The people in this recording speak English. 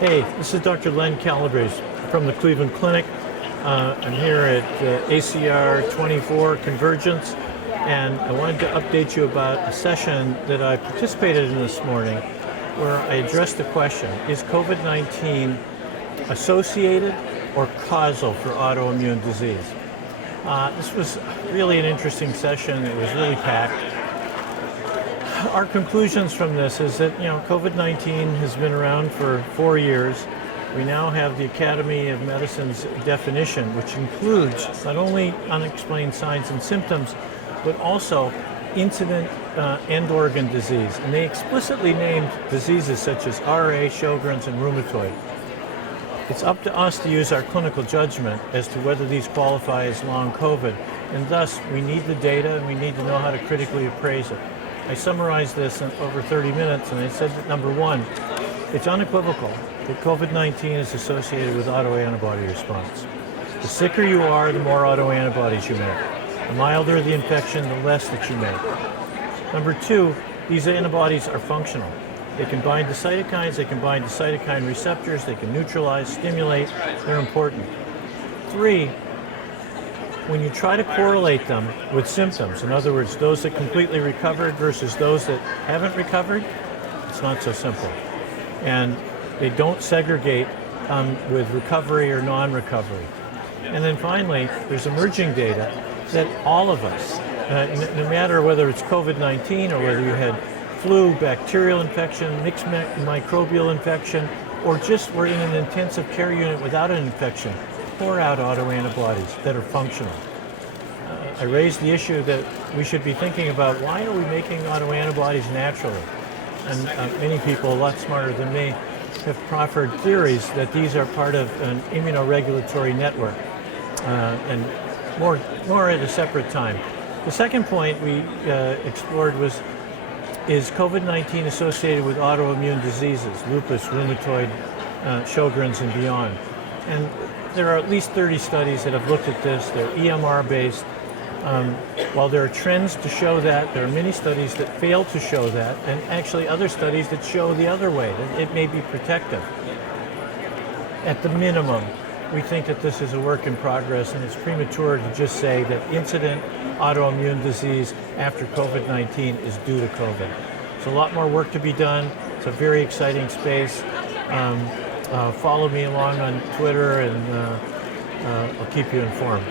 Hey, this is Dr. Len Calabrese from the Cleveland Clinic. I'm here at ACR 24 Convergence, and I wanted to update you about a session that I participated in this morning where I addressed the question, is COVID-19 associated or causal for autoimmune disease? This was really an interesting session. It was really packed. Our conclusions from this is that, COVID-19 has been around for 4 years. We now have the Academy of Medicine's definition, which includes not only unexplained signs and symptoms, but also incident end organ disease. And they explicitly named diseases such as RA, Sjogren's, and rheumatoid. It's up to us to use our clinical judgment as to whether these qualify as long COVID. And thus, we need the data and we need to know how to critically appraise it. I summarized this in over 30 minutes, and I said that number one, it's unequivocal that COVID-19 is associated with autoantibody response. The sicker you are, the more autoantibodies you make. The milder the infection, the less that you make. Number two, these antibodies are functional. They can bind to cytokines, they can bind to cytokine receptors, they can neutralize, stimulate, they're important. Three, when you try to correlate them with symptoms, in other words, those that completely recovered versus those that haven't recovered, it's not so simple. And they don't segregate with recovery or non-recovery. And then finally, there's emerging data that all of us, no matter whether it's COVID-19 or whether you had flu, bacterial infection, mixed microbial infection, or just were in an intensive care unit without an infection, pour out autoantibodies that are functional. I raised the issue that we should be thinking about why are we making autoantibodies naturally? And many people, a lot smarter than me, have proffered theories that these are part of an immunoregulatory network, and more at a separate time. The second point we explored was, is COVID-19 associated with autoimmune diseases, lupus, rheumatoid, Sjogren's, and beyond? And there are at least 30 studies that have looked at this. They're EMR-based. While there are trends to show that, there are many studies that fail to show that, and actually other studies that show the other way, that it may be protective. At the minimum, we think that this is a work in progress, and it's premature to just say that incident autoimmune disease after COVID-19 is due to COVID. There's a lot more work to be done. It's a very exciting space. Follow me along on Twitter, and I'll keep you informed.